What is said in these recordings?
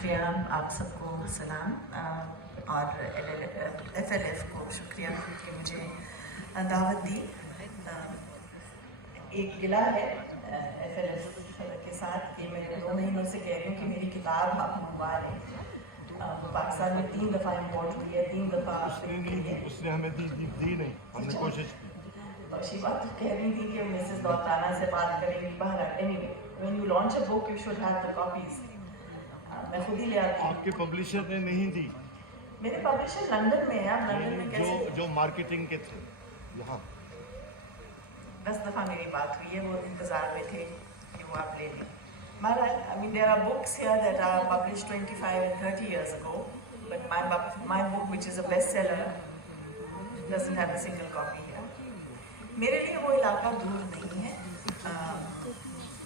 شکریہ آپ سب کو سلام اور FLF کو شکریہ کہ مجھے دعوت دی. ایک گلہ ہے FLF کے ساتھ کہ میں 2 مہینوں سے کہہ رہی ہوں کہ میری کتاب آپ منگوا لیں. پاکستان میں 3 دفعہ امپورٹ ہوئی ہے, 3 دفعہ اس نے ہمیں دی نہیں, ہم نے کوشش کی. شیبہ تو کہہ رہی تھی کہ مسز دوستانہ سے بات کریں گی باہر. anyway when you launch a book you should have the copies. میں خود ہی لے آتی ہوں. آپ کے پبلشر نے نہیں دی. میرے پبلشر لندن میں ہے. لندن میں کیسے جو مارکیٹنگ کے تھے یہاں 10 دفعہ میری بات ہوئی ہے, وہ انتظار میں تھے کہ وہ آپ لے لیں. I mean there are books here that are published 25 and 30 years ago, but my book which is a bestseller doesn't have a single copy here. میرے لیے وہ علاقہ دور نہیں ہے.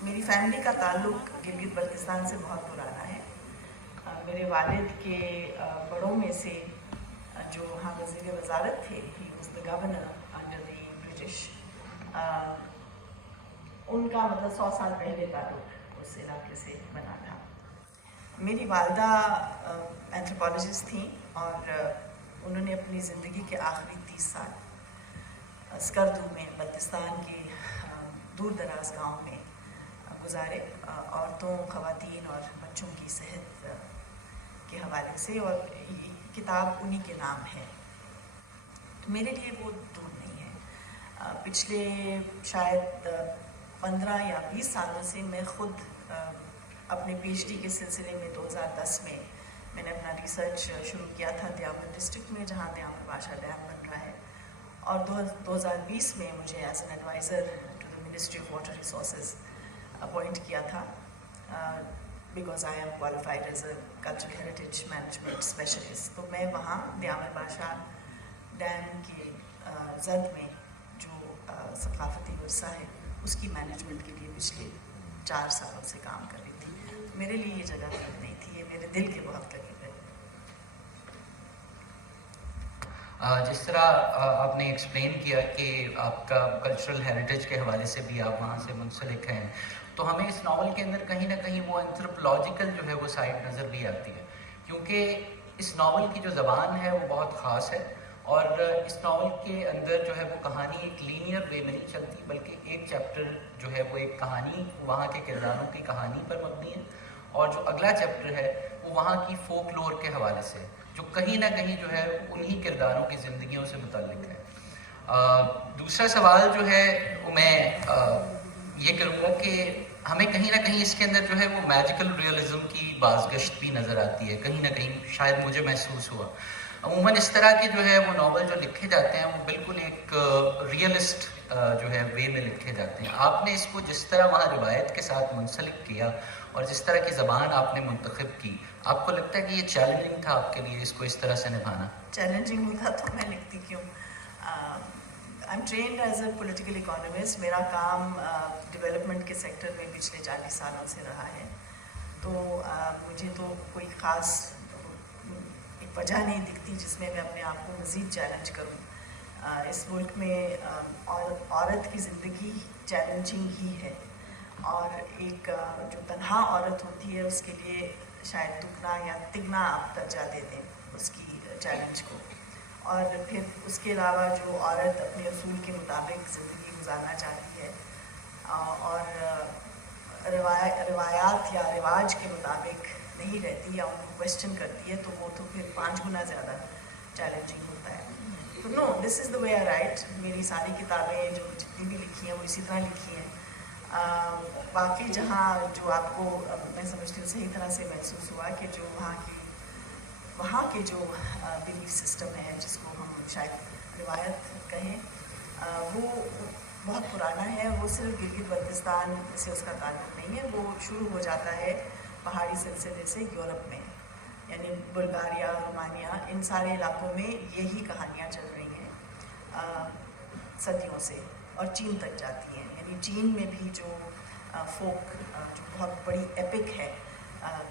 میری فیملی کا تعلق گلگت بلتستان سے بہت پرانا ہے. میرے والد کے بڑوں میں سے جو وہاں وزیر وزارت تھے, he was the governor under the British, ان کا مطلب 100 سال پہلے تعلق اس علاقے سے بنا تھا. میری والدہ اینتھروپولوجسٹ تھیں اور انہوں نے اپنی زندگی کے آخری 30 سال اسکردو میں بلتستان کے دور دراز گاؤں میں گزارے, عورتوں, خواتین اور بچوں کی صحت کے حوالے سے, اور یہ کتاب انہی کے نام ہے. تو میرے لیے وہ دور نہیں ہے. پچھلے شاید 15 یا 20 سالوں سے میں خود اپنے PhD کے سلسلے میں 2010 میں نے اپنا ریسرچ شروع کیا تھا دیامر ڈسٹرکٹ میں, جہاں دیامر بادشاہ ڈیم بن رہا ہے, اور 2020 میں مجھے as an advisor to the ministry of water resources appoint کیا تھا, because I am qualified as a cultural heritage management specialist. تو میں وہاں دیامر بادشاہ ڈیم کے زرد میں جو ثقافتی ورثہ ہے اس کی مینجمنٹ کے لیے پچھلے 4 سالوں سے کام کر رہی تھی. میرے لیے یہ جگہ نہیں تھی, یہ میرے دل کے بہت قریب ہے. جس طرح آپ نے ایکسپلین کیا کہ آپ کا کلچرل ہیریٹیج کے حوالے سے بھی آپ وہاں سے منسلک ہیں, تو ہمیں اس ناول کے اندر کہیں نہ کہیں وہ اینتھروپولوجیکل جو ہے وہ سائڈ نظر بھی آتی ہے, کیونکہ اس ناول کی جو زبان ہے وہ بہت خاص ہے, اور اس ناول کے اندر جو ہے وہ کہانی ایک لینئر وے میں نہیں چلتی, بلکہ ایک چیپٹر جو ہے وہ ایک کہانی, وہاں کے کرداروں کی کہانی پر مبنی ہے, اور جو اگلا چیپٹر ہے وہ وہاں کی فوک لور کے حوالے سے, جو کہیں نہ کہیں جو ہے انہی کرداروں کی زندگیوں سے متعلق ہے. دوسرا سوال جو ہے وہ میں یہ کروں گا کہ ہمیں کہیں نہ کہیں اس کے اندر جو ہے وہ میجیکل ریئلزم کی بازگشت بھی نظر آتی ہے, کہیں نہ کہیں شاید مجھے محسوس ہوا. عموماً اس طرح کے جو ہے وہ ناول جو لکھے جاتے ہیں وہ بالکل ایک ریئلسٹ جو ہے وے میں لکھے جاتے ہیں. آپ نے اس کو جس طرح وہاں روایت کے ساتھ منسلک کیا اور جس طرح کی زبان آپ نے منتخب کی, آپ کو لگتا ہے کہ یہ چیلنجنگ تھا آپ کے لیے اس کو اس طرح سے نبھانا؟ چیلنجنگ ہوتا تو میں لکھتی کیوں. I am trained as a political economist. میرا کام ڈیولپمنٹ کے سیکٹر میں پچھلے 40 سالوں سے رہا ہے, تو مجھے تو کوئی خاص ایک وجہ نہیں دکھتی جس میں اپنے آپ کو مزید چیلنج کروں. اس ملک میں عورت کی زندگی چیلنجنگ ہی ہے, اور ایک جو تنہا عورت ہوتی ہے اس کے لیے شاید دگنا یا تگنا آپ درجہ دے دیں اس کی چیلنج کو. اور پھر اس کے علاوہ جو عورت اپنے اصول کے مطابق زندگی گزارنا چاہتی ہے اور روایات یا رواج کے مطابق نہیں رہتی یا ان کو کوشچن کرتی ہے, تو وہ تو پھر 5 گنا زیادہ چیلنجنگ ہوتا ہے. تو نو, دس از دا وے آئی رائٹ. میری ساری کتابیں جو جتنی بھی لکھی ہیں وہ اسی طرح لکھی ہیں. باقی جہاں جو آپ کو میں سمجھتی ہوں صحیح طرح سے محسوس ہوا کہ جو وہاں کے جو بلیف سسٹم ہے, جس کو ہم شاید روایت کہیں, وہ بہت پرانا ہے. وہ صرف گلگت بلتستان سے اس کا تعلق نہیں ہے, وہ شروع ہو جاتا ہے پہاڑی سلسلے سے یورپ میں, یعنی بلغاریہ, رومانیہ, ان سارے علاقوں میں یہی کہانیاں چل رہی ہیں صدیوں سے, اور چین تک جاتی ہیں. یعنی چین میں بھی جو فوک جو بہت بڑی ایپک ہے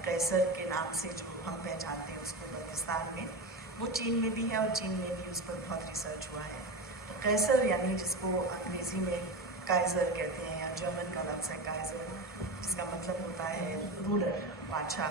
قیصر کے نام سے جو ہم پہچانتے ہیں اس کو بلتستان میں, وہ چین میں بھی ہے, اور چین میں بھی اس پر بہت ریسرچ ہوا ہے. تو قیصر یعنی جس کو انگریزی میں کائزر کہتے ہیں, یا جرمن کا لفظ ہے کائزر, جس کا مطلب ہوتا ہے رولر, بادشاہ.